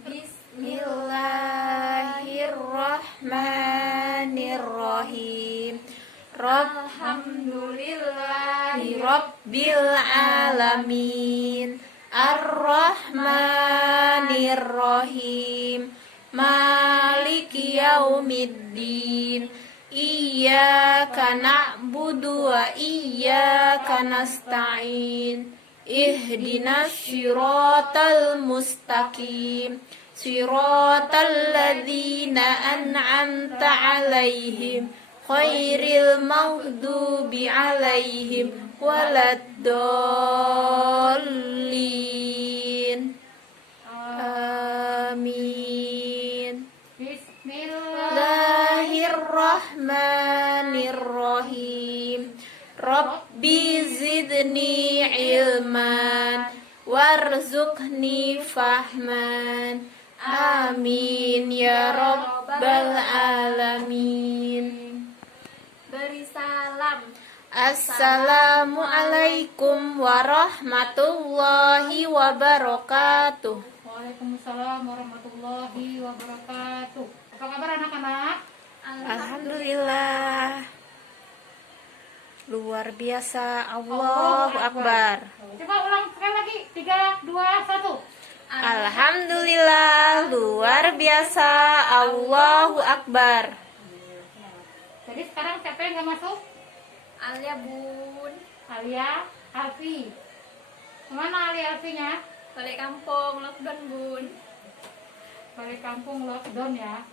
Bismillahirrahmanirrahim. Alhamdulillahi Rabbil alamin. Ar-Rahmanir-Rahim. Maliki yaumiddin. Iyyaka na'budu wa iyyaka nasta'in. Ihdinas siratal mustaqim. Siratal ladzina an'amta 'alaihim khairil maghdubi 'alaihim waladdallin. Amin. Bismillahirrahmanirrahim. Rabbi zidni ilman warzuqni fahman. Amin ya rabbal alamin. Beri salam. Assalamualaikum warahmatullahi wabarakatuh. Waalaikumsalam warahmatullahi wabarakatuh. Apa kabar anak-anak? Alhamdulillah. Luar biasa. Allahu Akbar. Coba ulang sekali lagi. 3, 2, 1. Alhamdulillah. Luar biasa. Allahu Akbar. Jadi sekarang siapa yang gak masuk? Alia bun. Alia, Alfi. Kemana Alia Alfinya? Balik kampung lockdown bun. Balik kampung lockdown ya.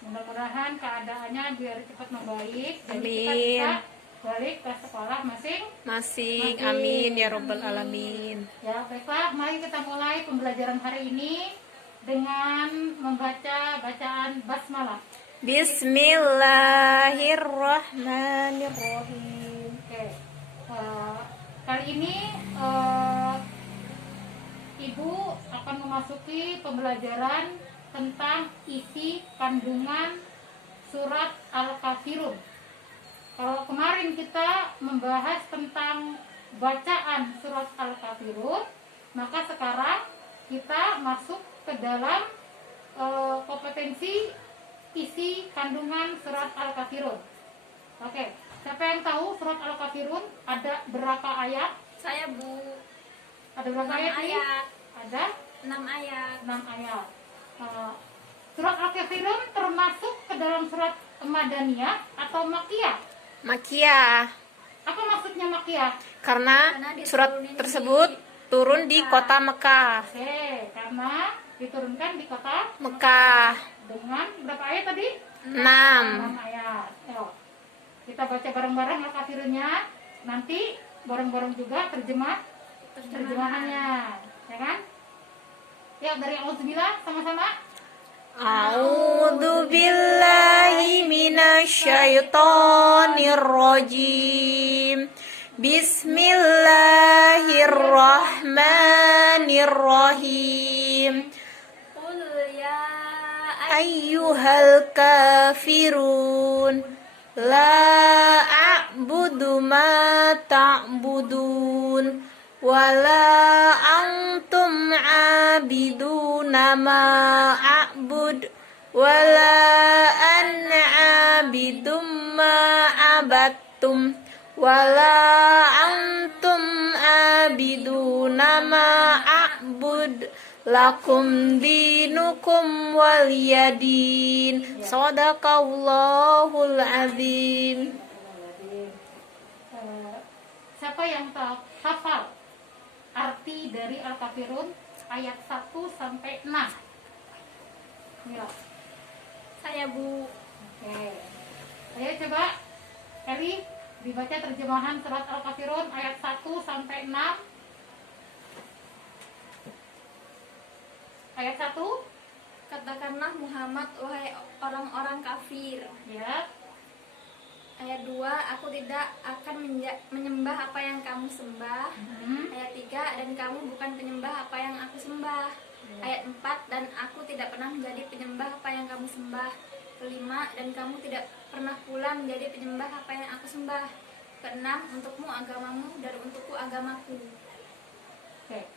Mudah-mudahan keadaannya biar cepat membaik. Jadi kita Amin. bisa balik ke sekolah Masing. Amin ya rabbal alamin. Ya, baiklah, mari kita mulai pembelajaran hari ini dengan membaca bacaan basmalah. Bismillahirrahmanirrahim. Oke. Kali ini Ibu akan memasuki pembelajaran tentang isi kandungan surat Al-Kafirun. Kalau kemarin kita membahas tentang bacaan surat Al-Kafirun, maka sekarang kita masuk ke dalam kompetensi isi kandungan surat Al-Kafirun. Oke, siapa yang tahu surat Al-Kafirun ada berapa ayat? Saya bu. Ada berapa 6 ayat? ayat. Ada 6 ayat. 6 ayat. Surat Al-Kafirun termasuk ke dalam surat Madaniyah atau Makkiyah? Makkiyah. Apa maksudnya Makkiyah? Karena surat tersebut turun di kota Mekah. Oke, karena diturunkan di kota Mekah. dengan berapa ayat tadi? 6. 6 ayat. Ayo, kita baca bareng-bareng Al-Kafirunnya. Nanti bareng-bareng juga terjemahannya, ya kan? Ya, dari auzubillah sama-sama. A'udzu billahi minasyaitonir rajim. Bismillahirrahmanirrahim. Qul ya Ayyuhal kafirun la a'budu ma ta'budun wala antum abiduna ma a'bud wala ana abidum ma abattum wala antum abiduna ma a'bud lakum dinukum waliyadin. Shadaqallahul azim. Siapa yang hafal arti dari Al-Kafirun ayat 1 sampai 6? Mila. Saya bu. Oke. Ayo coba Eli dibaca terjemahan surat Al-Kafirun ayat 1 sampai 6. Ayat 1. Katakanlah Muhammad, wahai orang-orang kafir. Ya. Ayat 2, aku tidak akan menyembah apa yang kamu sembah. Ayat 3, dan kamu bukan penyembah apa yang aku sembah. Ayat 4, dan aku tidak pernah menjadi penyembah apa yang kamu sembah. Kelima, dan kamu tidak pernah pula menjadi penyembah apa yang aku sembah. Keenam, untukmu agamamu dan untukku agamaku. Oke.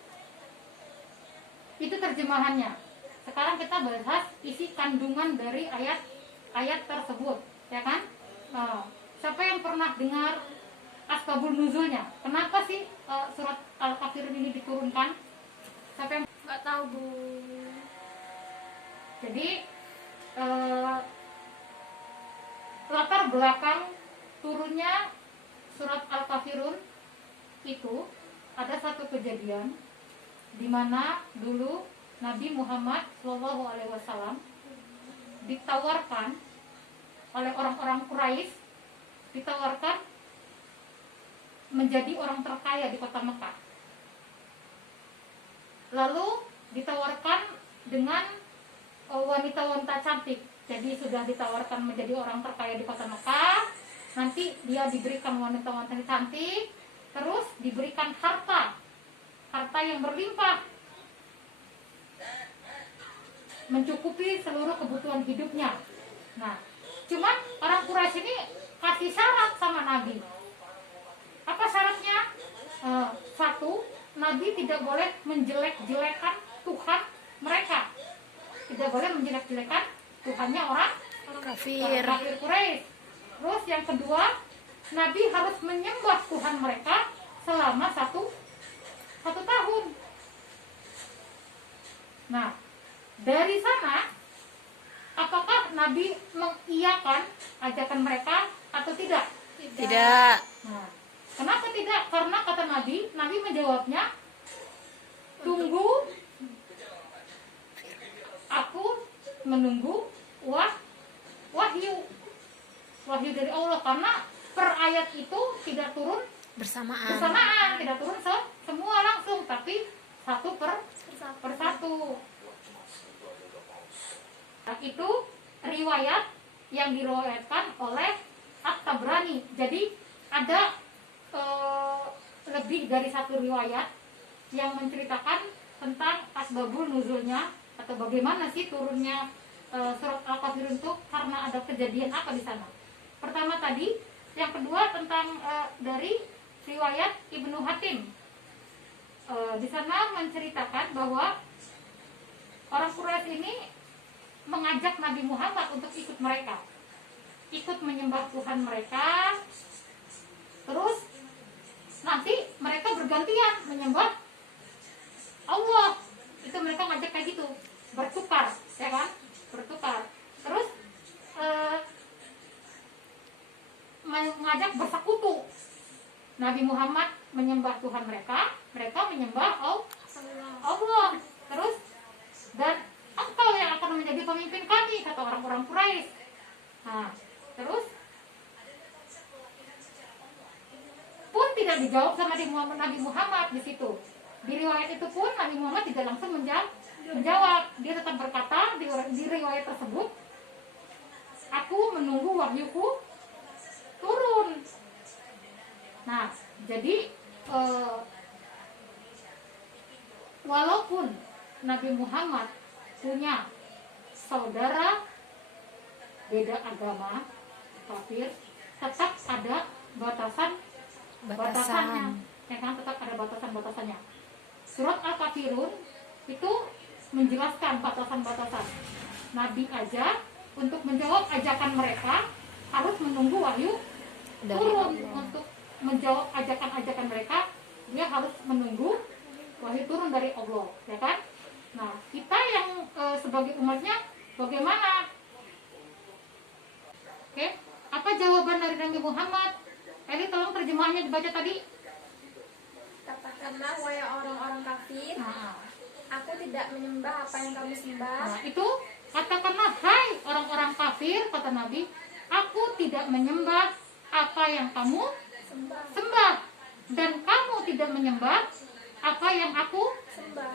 Itu terjemahannya. Sekarang kita bahas isi kandungan dari ayat tersebut, ya kan? Siapa yang pernah dengar asbabul nuzulnya? Kenapa sih surat Al-Kafirun ini diturunkan? Siapa yang Nggak tahu, Bu. Jadi latar belakang turunnya surat Al-Kafirun itu ada satu kejadian di mana dulu Nabi Muhammad SAW ditawarkan oleh orang-orang Quraisy, ditawarkan menjadi orang terkaya di kota Mekah. Lalu ditawarkan dengan wanita-wanita cantik. Jadi sudah ditawarkan menjadi orang terkaya di kota Mekah, nanti dia diberikan wanita-wanita cantik, terus diberikan harta yang berlimpah, mencukupi seluruh kebutuhan hidupnya. Nah, cuman orang Quraisy ini kasih syarat sama Nabi. Apa syaratnya? Satu, Nabi tidak boleh menjelek-jelekan Tuhan mereka. Tidak boleh menjelek-jelekan Tuhannya orang Kafir. Quraisy. Terus yang kedua, Nabi harus menyembah Tuhan mereka selama satu tahun. Nah, dari sana apakah Nabi mengiyakan ajakan mereka atau tidak? Tidak. Nah, kenapa tidak? Karena kata Nabi menjawabnya, tunggu, aku menunggu wahyu dari Allah, karena per ayat itu tidak turun Bersamaan. tidak turun semua langsung, tapi satu per satu. Nah, itu riwayat yang diriwayatkan oleh At-Tabrani. Jadi ada lebih dari satu riwayat yang menceritakan tentang asbabul nuzulnya, atau bagaimana sih turunnya surat Al-Kafirun itu, karena ada kejadian apa di sana. Pertama tadi, yang kedua tentang dari riwayat Ibnu Hatim. Di sana menceritakan bahwa orang Quraisy ini mengajak Nabi Muhammad untuk ikut mereka, ikut menyembah Tuhan mereka. Terus nanti mereka bergantian menyembah Allah. Itu mereka ngajak kayak gitu, bertukar, ya kan? Bertukar. Terus mengajak bersekutu. Nabi Muhammad menyembah Tuhan mereka, mereka menyembah Allah. Terus, dan engkau yang akan menjadi pemimpin kami, kata orang-orang Quraisy. Nah, terus pun tidak dijawab sama Nabi Muhammad di situ. Di riwayat itu pun Nabi Muhammad tidak langsung menjawab. Dia tetap berkata di riwayat tersebut, aku menunggu wahyuku turun. Nah, jadi walaupun Nabi Muhammad punya saudara beda agama, kafir, tetap ada batasannya, ya kan? Tetap ada batasannya. Surat Al-Kafirun itu menjelaskan batasan-batasan. Nabi aja untuk menjawab ajakan mereka harus menunggu wahyu turun. Untuk menjawab ajakan-ajakan mereka, dia harus menunggu wahyu turun dari Allah, ya kan? Nah, kita yang sebagai umatnya bagaimana? Oke, apa jawaban dari Nabi Muhammad? Eli, tolong terjemahannya dibaca tadi. Katakanlah, wahai orang-orang kafir, Nah, aku tidak menyembah apa yang kamu sembah. nah itu katakanlah, hai orang-orang kafir, kata Nabi, aku tidak menyembah apa yang kamu sembah, dan kamu tidak menyembah apa yang aku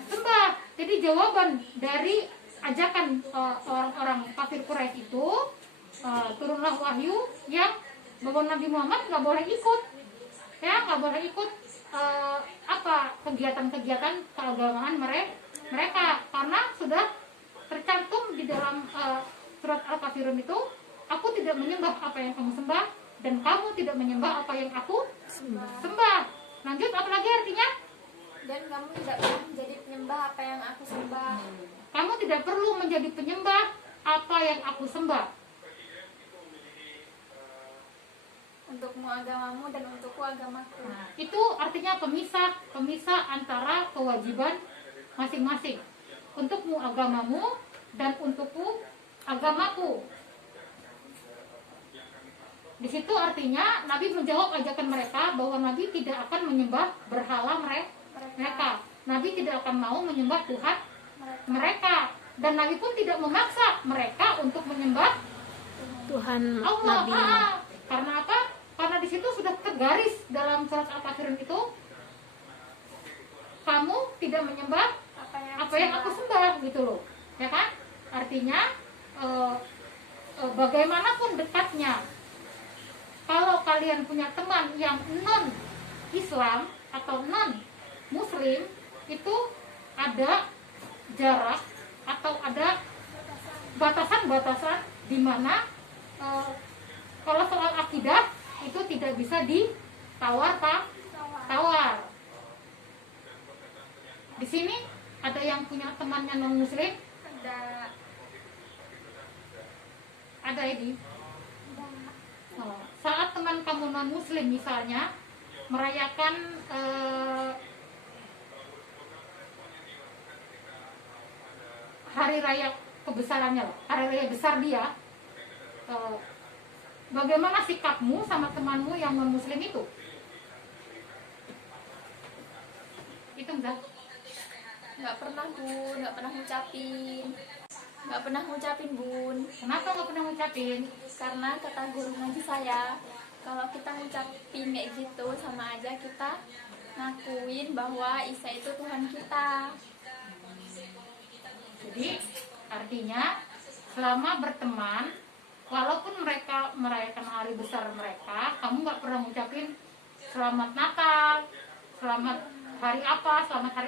sembah. Jadi jawaban dari ajakan orang-orang kafir Quraisy itu, turunlah wahyu yang bahwa Nabi Muhammad nggak boleh ikut, ya, nggak boleh ikut kegiatan-kegiatan keagamaan mereka, karena sudah tercantum di dalam surat Al-Kafirun itu, aku tidak menyembah apa yang kamu sembah, dan kamu tidak menyembah apa yang aku sembah. Lanjut, apa lagi artinya? Dan kamu tidak boleh menjadi penyembah apa yang aku sembah. Kamu tidak perlu menjadi penyembah apa yang aku sembah. Untukmu agamamu dan untukku agamaku. Nah, itu artinya pemisah antara kewajiban masing-masing. Untukmu agamamu dan untukku agamaku. Di situ artinya Nabi menjawab ajakan mereka bahwa Nabi tidak akan menyembah berhala mereka. Nabi tidak akan mau menyembah Tuhan mereka. Dan Nabi pun tidak memaksa mereka untuk menyembah Tuhan Allah. Nabi. Karena apa? Karena di situ sudah tergaris dalam surat Al-Kafirun itu, kamu tidak menyembah apa yang aku sembah, gitu loh, ya kan? Artinya bagaimanapun dekatnya, kalau kalian punya teman yang non Islam atau non Muslim, itu ada jarak atau ada batasan-batasan di mana kalau soal akidah itu tidak bisa ditawar-tawar. Di sini ada yang punya temannya non Muslim? Ada ini. Saat teman kamu non Muslim misalnya merayakan hari raya kebesarannya, hari raya besar dia, bagaimana sikapmu sama temanmu yang non Muslim itu? Itu enggak? Nggak pernah bun, nggak pernah ngucapin bun. Kenapa nggak pernah ngucapin? Karena kata guru ngaji saya, kalau kita ngucapin kayak gitu sama aja kita ngakuin bahwa Isa itu Tuhan kita. Jadi artinya selama berteman, walaupun mereka merayakan hari besar mereka, kamu nggak pernah ngucapin selamat Natal, selamat hari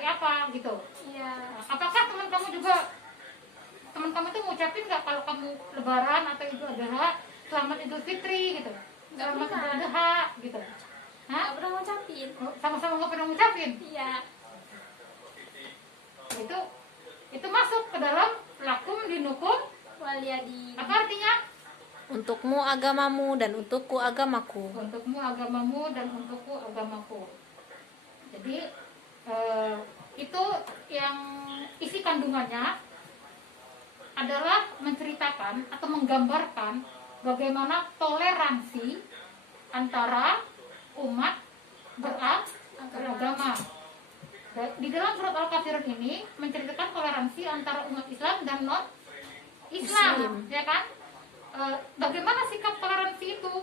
apa gitu. Iya. Apakah teman kamu tuh ngucapin nggak kalau kamu Lebaran atau Idul Adha selamat Idul Fitri gitu, selamat Idul Adha gitu? Nggak pernah ngucapin. Sama-sama nggak pernah ngucapin. Iya. Itu masuk ke dalam lakum dinukum Waliyadi. apa artinya? Untukmu agamamu dan untukku agamaku. Untukmu agamamu dan untukku agamaku. Jadi itu yang isi kandungannya adalah menceritakan atau menggambarkan bagaimana toleransi antara umat beragama. Di dalam surat Al-Kafirun ini menceritakan toleransi antara umat Islam dan non Islam, ya kan? Bagaimana sikap toleransi itu?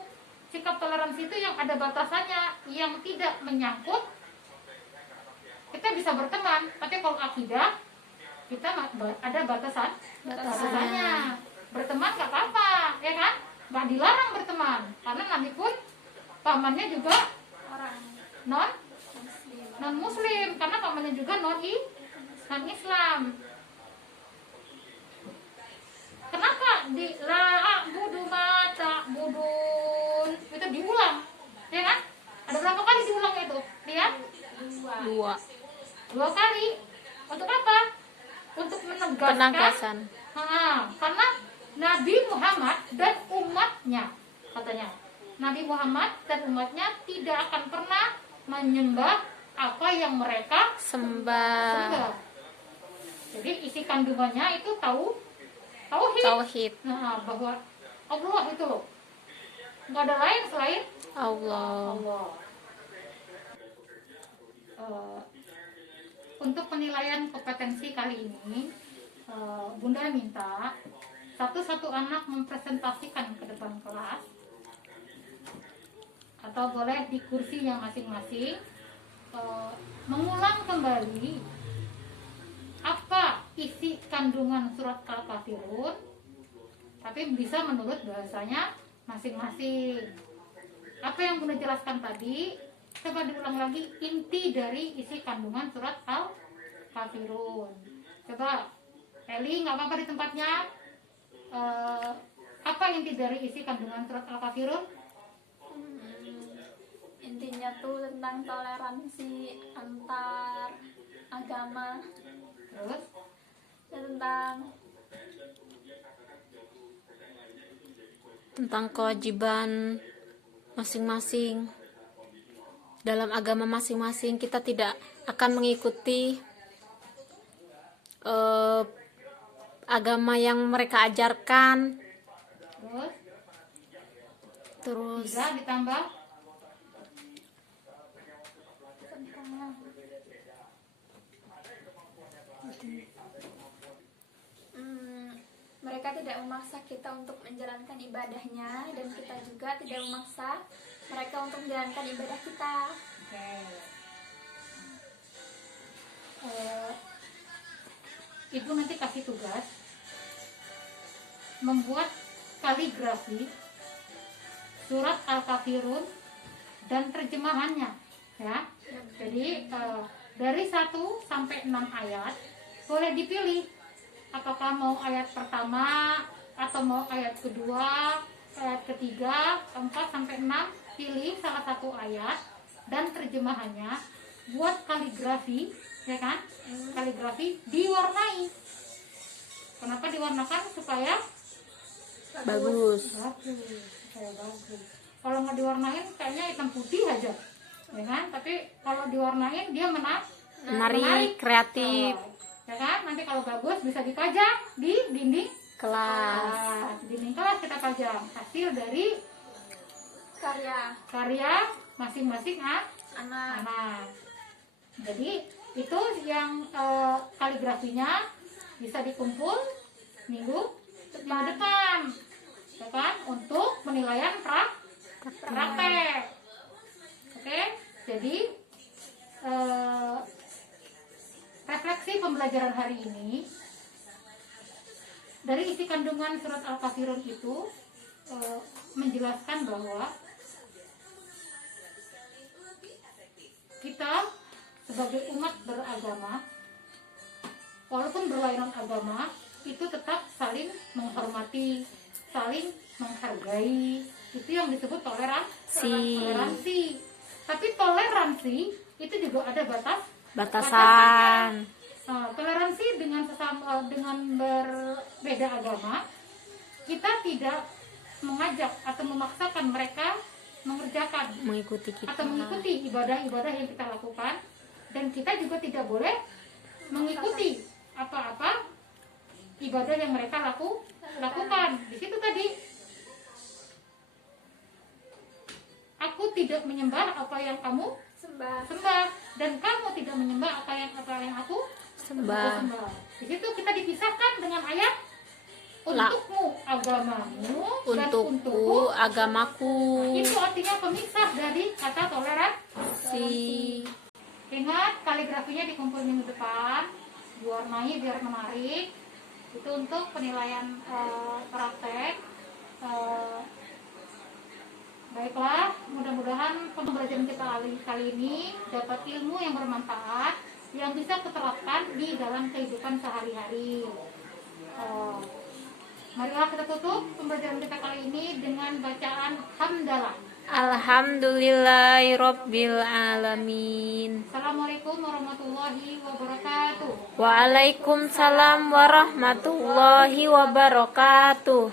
Sikap toleransi itu yang ada batasannya, yang tidak menyangkut. Kita bisa berteman, tapi kalau akidah kita ada batasannya. Berteman nggak apa-apa, ya kan? Nggak dilarang berteman, karena Nabi pun pamannya juga Orang non Muslim, karena pamannya juga non Islam. Kenapa di la'budu ma ta'budun itu diulang, ya kan? Ada berapa kali diulang itu? Lihat, 2 kali. Untuk apa? Untuk menegaskan Penangkasan. Karena Nabi Muhammad dan umatnya, katanya Nabi Muhammad dan umatnya tidak akan pernah menyembah apa yang mereka Sembah. Jadi isi kandungannya itu tauhid. Bahwa Allah itu loh, nggak ada lain selain Allah. Untuk penilaian kompetensi kali ini, Bunda minta satu anak mempresentasikan ke depan kelas, atau boleh di kursinya masing-masing, mengulang kembali apa isi kandungan surat Al-Kafirun, tapi bisa menurut bahasanya masing-masing. Apa yang Bunda jelaskan tadi, coba diulang lagi inti dari isi kandungan surat Al-Kafirun. Coba Eli, nggak apa-apa di tempatnya. Apa inti dari isi kandungan surat Al-Kafirun? Intinya tuh tentang toleransi antar agama. Terus Dan tentang kewajiban masing-masing. Dalam agama masing-masing kita tidak akan mengikuti agama yang mereka ajarkan. Terus 3 ditambah mereka tidak memaksa kita untuk menjalankan ibadahnya, dan kita juga tidak memaksa mereka untuk menjalankan ibadah kita. Oke. Ibu nanti kasih tugas membuat kaligrafi surat Al-Kafirun dan terjemahannya, ya. Jadi dari 1 sampai 6 ayat boleh dipilih apakah mau ayat pertama atau mau ayat kedua, ayat ketiga, 4 sampai 6. Pilih salah satu ayat dan terjemahannya, buat kaligrafi, ya kan? Kaligrafi diwarnai. Kenapa diwarnakan? Supaya bagus. Supaya bagus. Kalau nggak diwarnain kayaknya hitam putih aja, ya kan? Tapi kalau diwarnain dia Menarik, kreatif. Ya kan? Nanti kalau bagus bisa dipajang di dinding Kelas. dinding kelas kita pajang hasil dari karya masing-masing anak. Jadi itu yang kaligrafinya bisa dikumpul minggu depan, ya kan? Untuk penilaian praktek. Oke, jadi refleksi pembelajaran hari ini dari isi kandungan surat Al-Kafirun itu menjelaskan bahwa kita sebagai umat beragama, walaupun berlainan agama, itu tetap saling menghormati, saling menghargai. Itu yang disebut toleransi. Tapi toleransi itu juga ada Batasan. Toleransi dengan berbeda agama, kita tidak mengajak atau memaksakan mereka Mengikuti kita. atau mengikuti ibadah-ibadah yang kita lakukan, dan kita juga tidak boleh mengikuti apa-apa ibadah yang mereka lakukan. Di situ tadi, aku tidak menyembah apa yang kamu sembah, dan kamu tidak menyembah apa yang aku Sembah. Di situ kita dipisahkan dengan ayat untukmu agamamu dan Untukku untukku. agamaku. Itu artinya pemisah dari kata toleransi. Ingat, kaligrafinya dikumpul minggu depan, diwarnai biar menarik. Itu untuk penilaian praktek. Baiklah, mudah-mudahan pembelajaran kita kali ini dapat ilmu yang bermanfaat, yang bisa diterapkan di dalam kehidupan sehari-hari. Marilah kita tutup pembelajaran kita kali ini dengan bacaan hamdalah. Alhamdulillahirabbil alamin. Assalamualaikum warahmatullahi wabarakatuh. Waalaikumsalam warahmatullahi wabarakatuh.